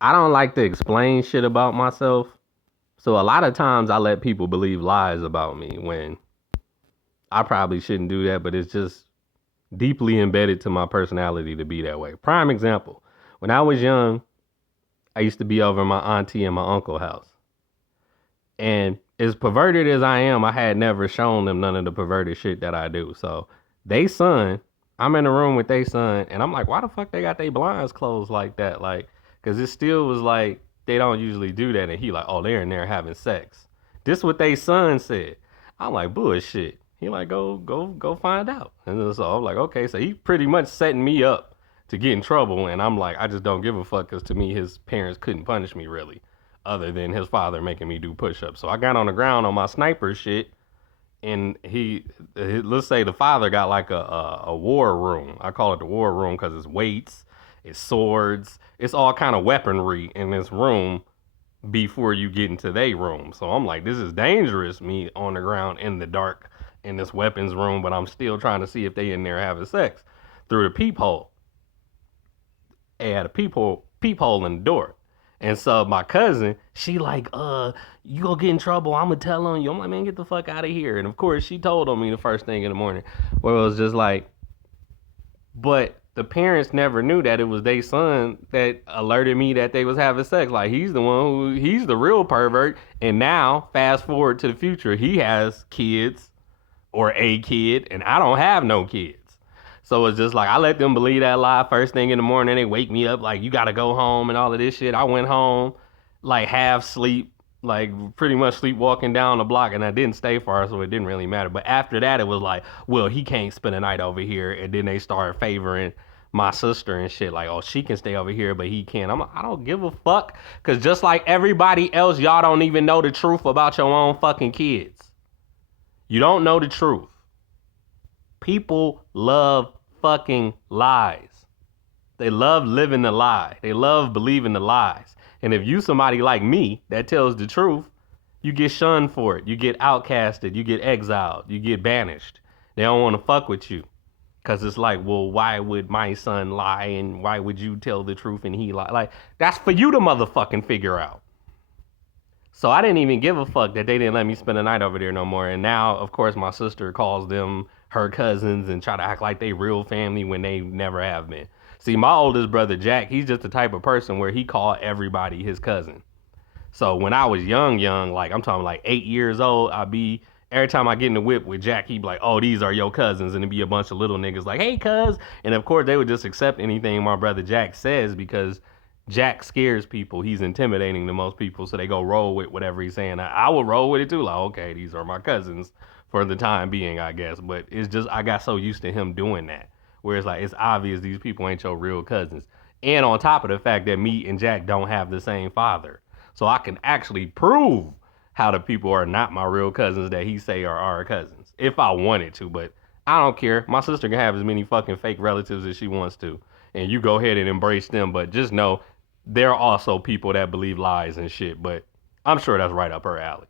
I don't like to explain shit about myself. So a lot of times I let people believe lies about me when I probably shouldn't do that, but it's just deeply embedded to my personality to be that way. Prime example. When I was young, I used to be over my auntie and my uncle house. And as perverted as I am, I had never shown them none of the perverted shit that I do. So they son, I'm in the room with they son, and I'm like, why the fuck they got their blinds closed like that? Like, cause it still was like they don't usually do that. And he like, oh, they're in there having sex. This what they son said. I'm like, bullshit. He like, go find out. And so I'm like, okay. So he pretty much setting me up to get in trouble. And I'm like, I just don't give a fuck, cause to me his parents couldn't punish me really other than his father making me do push-ups. So I got on the ground on my sniper shit, and let's say the father got like a war room. I call it the war room because it's weights, it's swords, it's all kind of weaponry in this room before you get into their room. So I'm like, this is dangerous, me on the ground in the dark in this weapons room, but I'm still trying to see if they in there having sex through the peephole. They had a peephole in the door. And so my cousin, she like, you gonna get in trouble. I'm gonna tell on you. I'm like, man, get the fuck out of here. And of course, she told on me the first thing in the morning, where it was just like, but the parents never knew that it was their son that alerted me that they was having sex. Like he's the one he's the real pervert. And now, fast forward to the future, he has kids or a kid, and I don't have no kids. So it's just like I let them believe that lie first thing in the morning. They wake me up like you gotta go home and all of this shit. I went home like half sleep, like pretty much sleepwalking down the block, and I didn't stay far, so it didn't really matter. But after that, it was like, well, he can't spend a night over here, and then they started favoring my sister and shit. Like, oh, she can stay over here, but he can't. I don't give a fuck, cause just like everybody else, y'all don't even know the truth about your own fucking kids. You don't know the truth. People love fucking lies. They love living the lie. They love believing the lies. And if you somebody like me that tells the truth, you get shunned for it. You get outcasted. You get exiled. You get banished. They don't want to fuck with you. Cause it's like, well, why would my son lie and why would you tell the truth and he lie? Like, that's for you to motherfucking figure out. So I didn't even give a fuck that they didn't let me spend the night over there no more. And now, of course, my sister calls them her cousins and try to act like they real family when they never have been. See, my oldest brother Jack, he's just the type of person where he called everybody his cousin. So when I was young, like I'm talking like 8 years old, I'd be every time I get in the whip with Jack, he'd be like, "Oh, these are your cousins," and it'd be a bunch of little niggas like, "Hey, cuz," and of course they would just accept anything my brother Jack says because Jack scares people. He's intimidating to most people, so they go roll with whatever he's saying. I would roll with it too, like, okay, these are my cousins for the time being, I guess. But it's just I got so used to him doing that, where it's like it's obvious these people ain't your real cousins. And on top of the fact that me and Jack don't have the same father, so I can actually prove how the people are not my real cousins that he say are our cousins if I wanted to. But I don't care. My sister can have as many fucking fake relatives as she wants to, and you go ahead and embrace them. But just know there are also people that believe lies and shit. But I'm sure that's right up her alley.